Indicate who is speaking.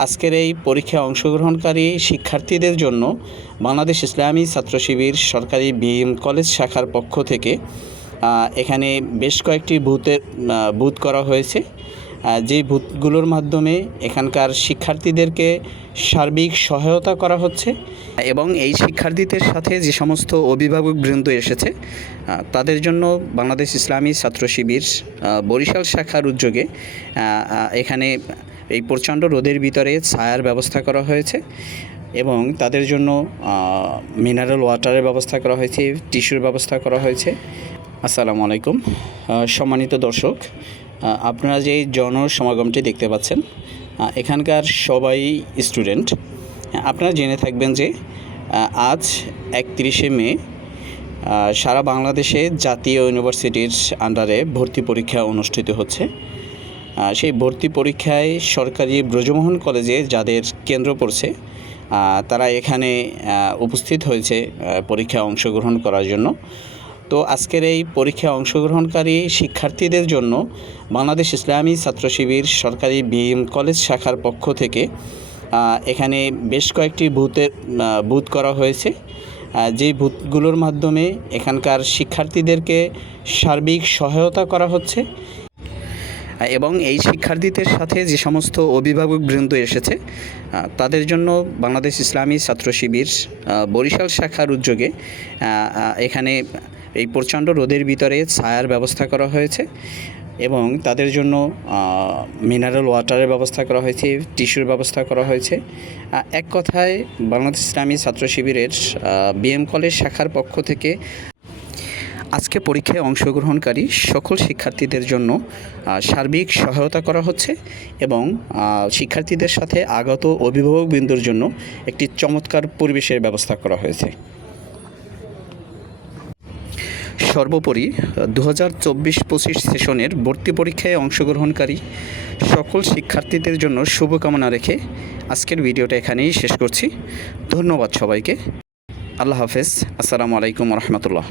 Speaker 1: আজকের এই পরীক্ষায় অংশগ্রহণকারী শিক্ষার্থীদের জন্য বাংলাদেশ ইসলামী ছাত্র শিবির সরকারি বিএম কলেজ শাখার পক্ষ থেকে এখানে বেশ কয়েকটি বুথের বুথ করা হয়েছে। যেই বুথগুলোর মাধ্যমে এখানকার শিক্ষার্থীদেরকে সার্বিক সহায়তা করা হচ্ছে এবং এই শিক্ষার্থীদের সাথে যে সমস্ত অভিভাবক অভিভাবকবৃন্দ এসেছে তাদের জন্য বাংলাদেশ ইসলামী ছাত্র শিবির বরিশাল শাখার উদ্যোগে এখানে এই প্রচণ্ড রোদের ভিতরে ছায়ার ব্যবস্থা করা হয়েছে এবং তাদের জন্য মিনারেল ওয়াটারের ব্যবস্থা করা হয়েছে টিস্যুর ব্যবস্থা করা হয়েছে। আসসালামু আলাইকুম। সম্মানিত দর্শক আপনারা যে জনসমাগমটি দেখতে পাচ্ছেন এখানকার সবাই স্টুডেন্ট আপনারা জেনে থাকবেন যে আজ একত্রিশে মে সারা বাংলাদেশে জাতীয় ইউনিভার্সিটির আন্ডারে ভর্তি পরীক্ষা অনুষ্ঠিত হচ্ছে। সেই ভর্তি পরীক্ষায় সরকারি ব্রজমোহন কলেজে যাদের কেন্দ্র পড়ছে তারা এখানে উপস্থিত হয়েছে পরীক্ষায় অংশগ্রহণ করার জন্য। তো আজকের এই পরীক্ষায় অংশগ্রহণকারী শিক্ষার্থীদের জন্য বাংলাদেশ ইসলামী ছাত্র শিবির সরকারি বিএম কলেজ শাখার পক্ষ থেকে এখানে বেশ কয়েকটি বুথের বুথ করা হয়েছে। যেই বুথগুলোর মাধ্যমে এখানকার শিক্ষার্থীদেরকে সার্বিক সহায়তা করা হচ্ছে। এবং এই শিক্ষার্থীদের সাথে যে সমস্ত অভিভাবক অভিভাবকবৃন্দ এসেছে তাদের জন্য বাংলাদেশ ইসলামী ছাত্র শিবির বরিশাল শাখার উদ্যোগে এখানে এই প্রচণ্ড রোদের ভিতরে ছায়ার ব্যবস্থা করা হয়েছে এবং তাদের জন্য মিনারেল ওয়াটারের ব্যবস্থা করা হয়েছে টিস্যুর ব্যবস্থা করা হয়েছে। এক কথায় বাংলাদেশ ইসলামী ছাত্র শিবিরের বিএম কলেজ শাখার পক্ষ থেকে আজকে পরীক্ষায় অংশগ্রহণকারী সকল শিক্ষার্থীদের জন্য সার্বিক সহায়তা করা হচ্ছে এবং শিক্ষার্থীদের সাথে আগত অভিভাবকবৃন্দর জন্য একটি চমৎকার পরিবেশের ব্যবস্থা করা হয়েছে। সর্বোপরি দু হাজার চব্বিশ পঁচিশ সেশনের ভর্তি পরীক্ষায় অংশগ্রহণকারী সকল শিক্ষার্থীদের জন্য শুভকামনা রেখে আজকের ভিডিওটা এখানেই শেষ করছি। ধন্যবাদ সবাইকে। আল্লাহ হাফেজ। আসসালামু আলাইকুম রহমতুল্লাহ।